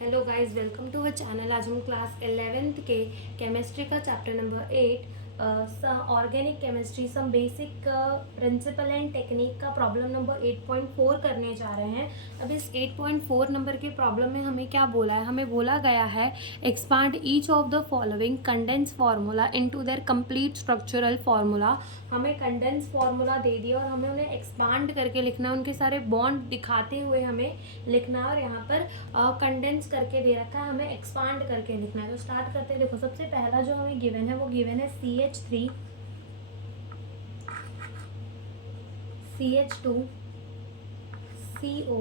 Hello guys, welcome to our channel. आज हम class 11th के केमिस्ट्री का chapter number 8 organic chemistry some basic principle and technique का problem number 8.4 करने जा रहे हैं। अब इस 8.4 नंबर के प्रॉब्लम में हमें क्या बोला है? हमें बोला गया है expand each of the following condense formula into their complete structural formula. हमें कंडेंस फार्मूला दे दिया और हमें उन्हें एक्सपांड करके लिखना है, उनके सारे बॉन्ड दिखाते हुए हमें लिखना है। और यहाँ पर कंडेंस करके दे रखा है, हमें एक्सपांड करके लिखना है। तो स्टार्ट करते हैं। देखो, सबसे पहला जो हमें गिवन है वो गिवन है CH3 CH2 CO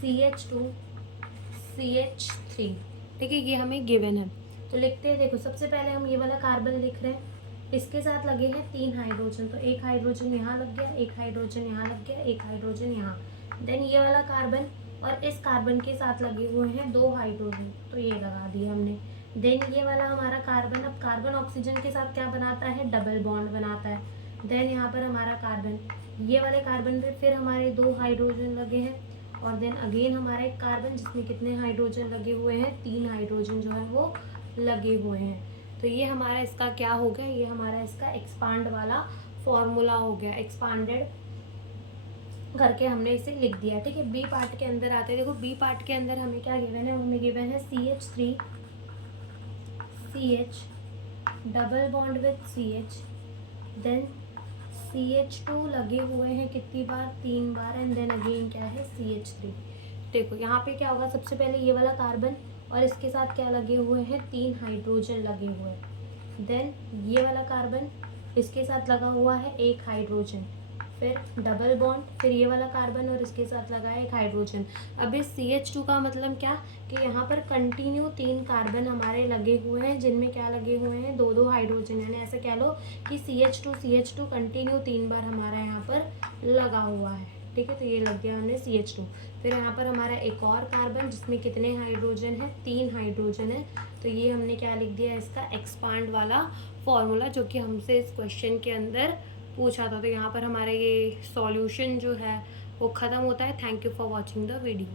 CH2 CH3। ठीक है, ये हमें गिवन है। तो लिखते हैं। देखो, सबसे पहले हम ये वाला कार्बन लिख रहे हैं, इसके साथ लगे हैं 3 हाइड्रोजन। तो एक हाइड्रोजन यहाँ लग गया, एक हाइड्रोजन यहाँ लग गया, एक हाइड्रोजन यहाँ। देन ये वाला कार्बन और इस कार्बन के साथ लगे हुए हैं 2 हाइड्रोजन, तो ये लगा दिए हमने। देन ये वाला हमारा कार्बन, अब कार्बन ऑक्सीजन के साथ क्या बनाता है? डबल बॉन्ड बनाता है। देन यहाँ पर हमारा कार्बन, ये वाले कार्बन पे फिर हमारे 2 हाइड्रोजन लगे हैं। और देन अगेन हमारा एक कार्बन जिसमें कितने हाइड्रोजन लगे हुए हैं? 3 हाइड्रोजन जो है वो लगे हुए हैं। तो ये हमारा इसका क्या हो गया? ये हमारा इसका एक्सपांड वाला फॉर्मूला हो गया। एक्सपांडेड करके हमने इसे लिख दिया। ठीक है, बी पार्ट के अंदर आते हैं। देखो, बी पार्ट के अंदर हमें क्या गिवन है? हमें गिवन है CH3 CH double bond with CH, then CH2 लगे हुए हैं कितनी बार? 3 बार। एंड देन अगेन क्या है? CH3। देखो यहाँ पे क्या होगा? सबसे पहले ये वाला कार्बन और इसके साथ क्या लगे हुए हैं? 3 हाइड्रोजन लगे हुए हैं। देन ये वाला कार्बन, इसके साथ लगा हुआ है 1 हाइड्रोजन, फिर डबल बॉन्ड, फिर ये वाला कार्बन और इसके साथ लगा है 1 हाइड्रोजन। अब इस CH2 का मतलब क्या कि यहाँ पर कंटिन्यू 3 कार्बन हमारे लगे हुए हैं, जिनमें क्या लगे हुए हैं? 2-2 हाइड्रोजन। यानी ऐसे कह लो कि CH2 कंटिन्यू 3 बार हमारा यहाँ पर लगा हुआ है। ठीक है, तो ये लग गया हमने CH2। फिर यहाँ पर हमारा एक और कार्बन जिसमें कितने हाइड्रोजन है? 3 हाइड्रोजन है। तो ये हमने क्या लिख दिया? इसका एक्सपांड वाला फॉर्मूला, जो कि हमसे इस क्वेश्चन के अंदर पूछा था। तो यहाँ पर हमारा ये सॉल्यूशन जो है वो ख़त्म होता है। Thank you for watching the video.